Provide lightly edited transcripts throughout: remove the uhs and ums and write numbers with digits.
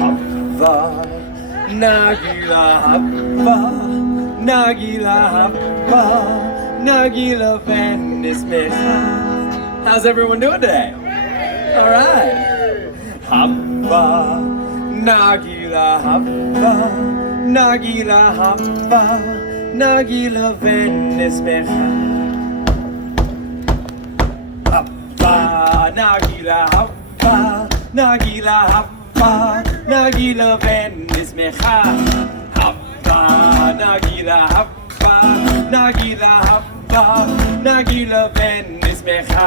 Hava, Nagila Hava, Nagila Hava, Nagila Venice Mecha. How's everyone doing today? All right. Hava, Nagila Hava, Nagila Hava, Nagila Venice Mecha. Hava, Nagila Hava, Nagila Hava, Nagila Venice Mecha. Hava, Nagila Hava, Nagila Hava, Nagila Venice Mecha.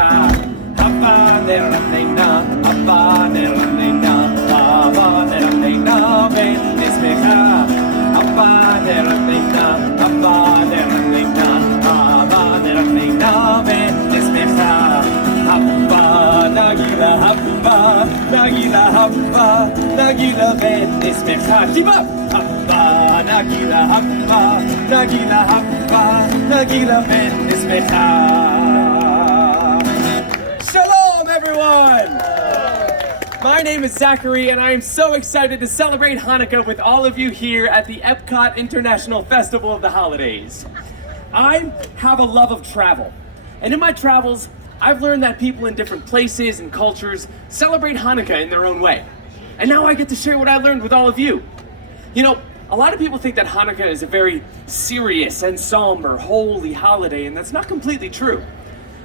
Hava, Neraneina, Hava, Neraneina, Hava, Neraneina, Venice Mecha. Hava, Neraneina, Hava, Neraneina, Hava, Neraneina, Venice Mecha. Hava, Nagila Hava, Nagila Hava, Nagila Venice Mecha. Keep up! Hava, Nagila Hava, Nagila Hava, Nagila Venice Mecha. Shalom, everyone! My name is Zachary, and I am so excited to celebrate Hanukkah with all of you here at the Epcot International Festival of the Holidays. I have a love of travel, and in my travels, I've learned that people in different places and cultures celebrate Hanukkah in their own way. And now I get to share what I learned with all of you. You know, a lot of people think that Hanukkah is a very serious and somber, holy holiday, and that's not completely true.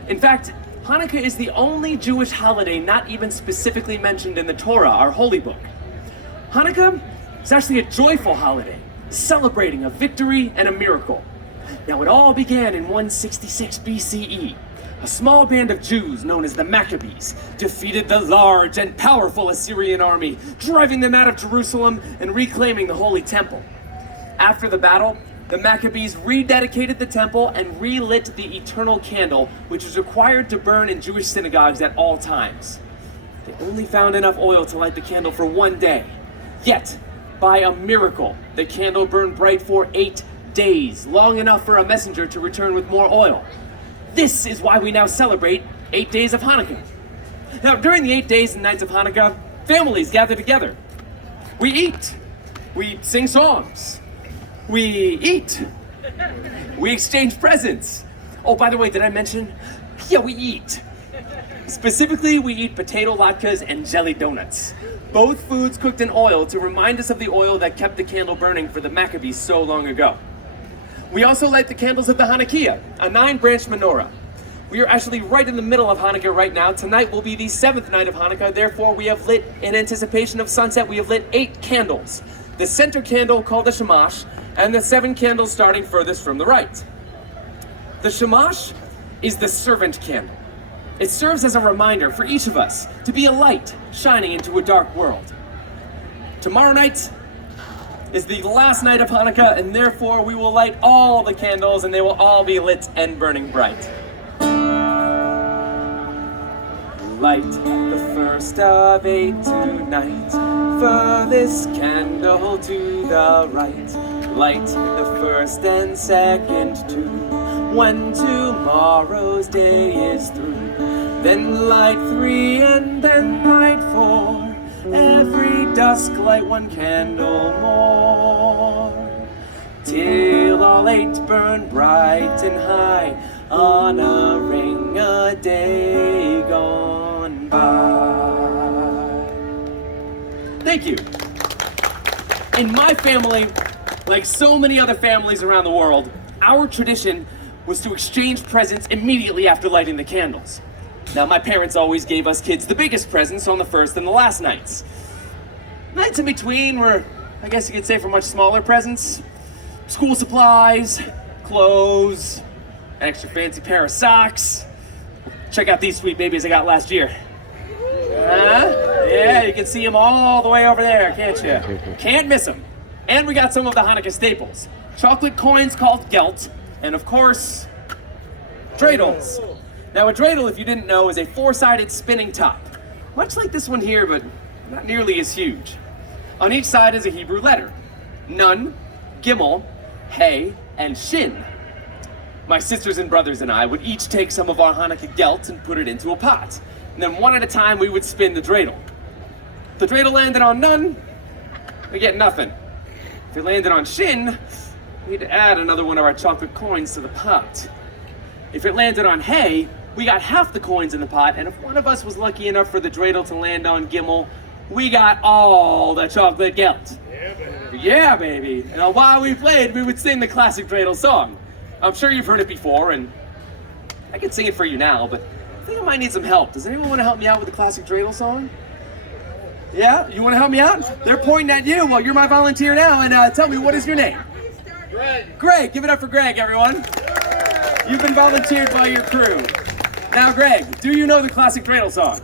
In fact, Hanukkah is the only Jewish holiday not even specifically mentioned in the Torah, our holy book. Hanukkah is actually a joyful holiday, celebrating a victory and a miracle. Now, it all began in 166 BCE. A small band of Jews known as the Maccabees defeated the large and powerful Assyrian army, driving them out of Jerusalem and reclaiming the Holy Temple. After the battle, the Maccabees rededicated the temple and relit the eternal candle, which was required to burn in Jewish synagogues at all times. They only found enough oil to light the candle for one day. Yet, by a miracle, the candle burned bright for 8 days, long enough for a messenger to return with more oil. This is why we now celebrate 8 days of Hanukkah. Now, during the 8 days and nights of Hanukkah, families gather together. We eat. We sing songs. We eat. We exchange presents. Oh, by the way, did I mention? Yeah, we eat. Specifically, we eat potato latkes and jelly donuts. Both foods cooked in oil to remind us of the oil that kept the candle burning for the Maccabees so long ago. We also light the candles of the Hanukkah, a 9-branch menorah. We are actually right in the middle of Hanukkah right now. Tonight will be the 7th night of Hanukkah. Therefore, we have lit, in anticipation of sunset, we have lit 8 candles. The center candle called the shamash, and the 7 candles starting furthest from the right. The shamash is the servant candle. It serves as a reminder for each of us to be a light shining into a dark world. Tomorrow night is the last night of Hanukkah, and therefore we will light all the candles and they will all be lit and burning bright. Light the first of 8 tonight, furthest candle to the right. Light the first and second too, when tomorrow's day is through. Then light 3 and then light 4. Every dusk light 1 candle more, till all 8 burn bright and high, honoring a day gone by. Thank you. In my family, like so many other families around the world, our tradition was to exchange presents immediately after lighting the candles. Now, my parents always gave us kids the biggest presents on the first and the last nights. Nights in between were, I guess you could say, for much smaller presents. School supplies, clothes, an extra fancy pair of socks. Check out these sweet babies I got last year. Yeah, you can see them all the way over there, can't you? Can't miss them. And we got some of the Hanukkah staples. Chocolate coins called gelt, and of course, dreidels. Now, a dreidel, if you didn't know, is a 4-sided spinning top. Much like this one here, but not nearly as huge. On each side is a Hebrew letter. Nun, Gimel, Hey, and Shin. My sisters and brothers and I would each take some of our Hanukkah gelt and put it into a pot. And then one at a time we would spin the dreidel. The dreidel landed on Nun, we get nothing. If it landed on Shin, we'd add another one of our chocolate coins to the pot. If it landed on Hay, we got half the coins in the pot, and if one of us was lucky enough for the dreidel to land on Gimel, we got all the chocolate gelt. Yeah, baby. And while we played, we would sing the classic dreidel song. I'm sure you've heard it before, and I could sing it for you now, but I think I might need some help. Does anyone want to help me out with the classic dreidel song? Yeah? You want to help me out? They're pointing at you. Well, you're my volunteer now, and tell me, what is your name? Greg. Greg. Give it up for Greg, everyone. You've been volunteered by your crew. Now, Greg, do you know the classic dreidel song?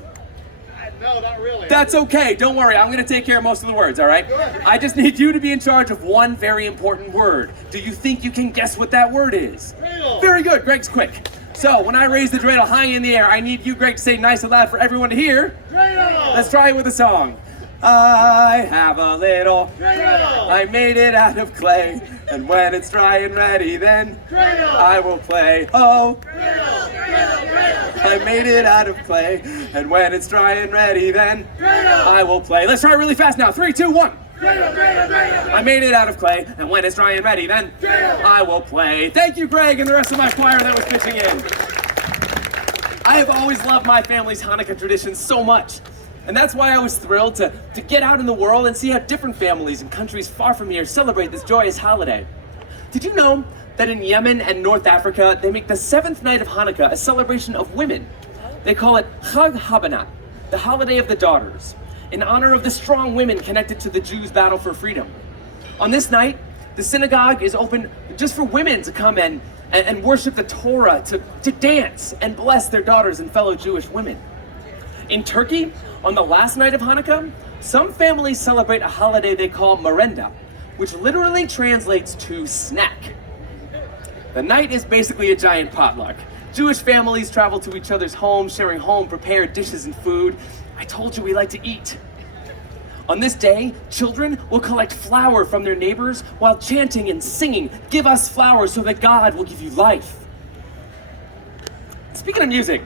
No, not really. That's okay. Don't worry. I'm going to take care of most of the words, all right? I just need you to be in charge of one very important word. Do you think you can guess what that word is? Dreidel. Very good. Greg's quick. So, when I raise the dreidel high in the air, I need you, Greg, to say nice and loud for everyone to hear. Dreidel. Let's try it with a song. I have a little Dreidel. I made it out of clay, and when it's dry and ready, then Dreidel. I will play. Oh, Dreidel. Dreidel. Dreidel. I made it out of clay, and when it's dry and ready, then Dreidel. I will play. Let's try it really fast now. 3, 2, 1. Dreidel. Dreidel. Dreidel. I made it out of clay, and when it's dry and ready, then Dreidel. I will play. Thank you, Greg, and the rest of my choir that was pitching in. I have always loved my family's Hanukkah traditions so much. And that's why I was thrilled to get out in the world and see how different families in countries far from here celebrate this joyous holiday. Did you know that in Yemen and North Africa, they make the 7th night of Hanukkah a celebration of women? They call it Chag HaBanat, the holiday of the daughters, in honor of the strong women connected to the Jews' battle for freedom. On this night, the synagogue is open just for women to come and worship the Torah, to dance and bless their daughters and fellow Jewish women. In Turkey, on the last night of Hanukkah, some families celebrate a holiday they call merenda, which literally translates to snack. The night is basically a giant potluck. Jewish families travel to each other's homes, sharing home-prepared dishes and food. I told you we like to eat. On this day, children will collect flour from their neighbors while chanting and singing, "Give us flour so that God will give you life." Speaking of music,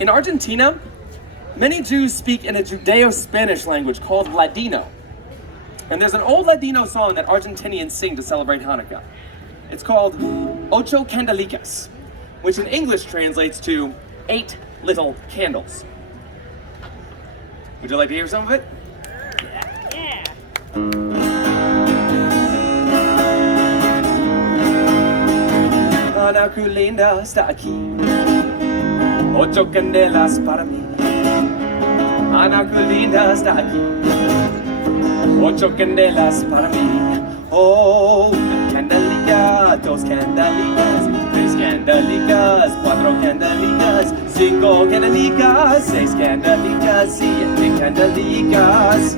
in Argentina, many Jews speak in a Judeo-Spanish language called Ladino. And there's an old Ladino song that Argentinians sing to celebrate Hanukkah. It's called Ocho Candelicas, which in English translates to 8 little candles. Would you like to hear some of it? Yeah. Ana que linda está aquí, 8 candelas para mí. Ana que linda está aquí, 8 candelas para mí. Oh, una candelica, 2 candelicas, 3 candelicas, 4 candelicas, 5 candelicas, 6 candelicas, 7 candelicas,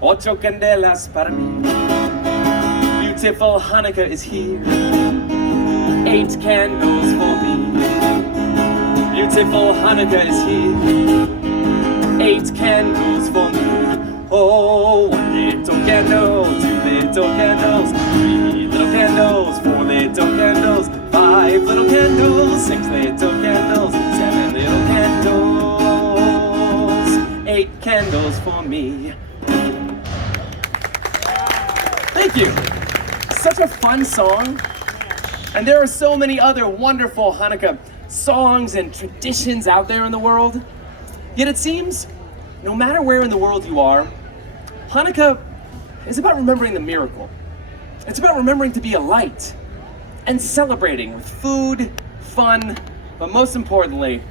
8 candelas para mí. Beautiful Hanukkah is here, 8 candles for me. Beautiful Hanukkah is here, 8 candles for me. Oh, 1 little candle, 2 little candles, 3 little candles, 4 little candles, 5 little candles, 6 little candles, 7 little candles, 8 candles for me. Thank you. Such a fun song. And there are so many other wonderful Hanukkah songs and traditions out there in the world. Yet it seems, no matter where in the world you are, Hanukkah is about remembering the miracle. It's about remembering to be a light and celebrating with food, fun, but most importantly,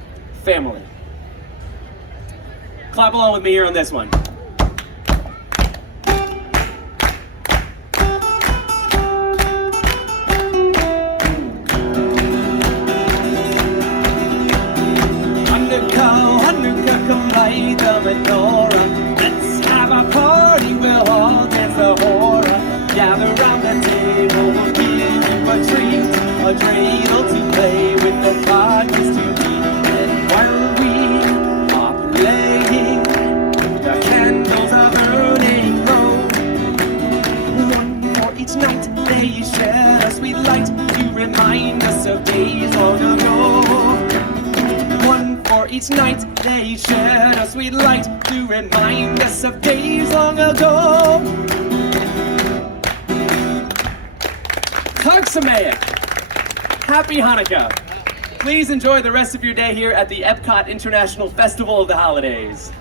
family. Clap along with me here on this one. Hanukkah, come light the menorah. Let's have a party, we'll all dance the hora. Gather round the table, we'll give you a treat, a dreidel to play with, the clockers to beat. And while we are playing, the candles are burning low. 1 for each night, they shed a sweet light to remind us of days long ago. 1 for each each night they shed a sweet light to remind us of days long ago. Chag Sameach. Happy Hanukkah. Please enjoy the rest of your day here at the Epcot International Festival of the Holidays.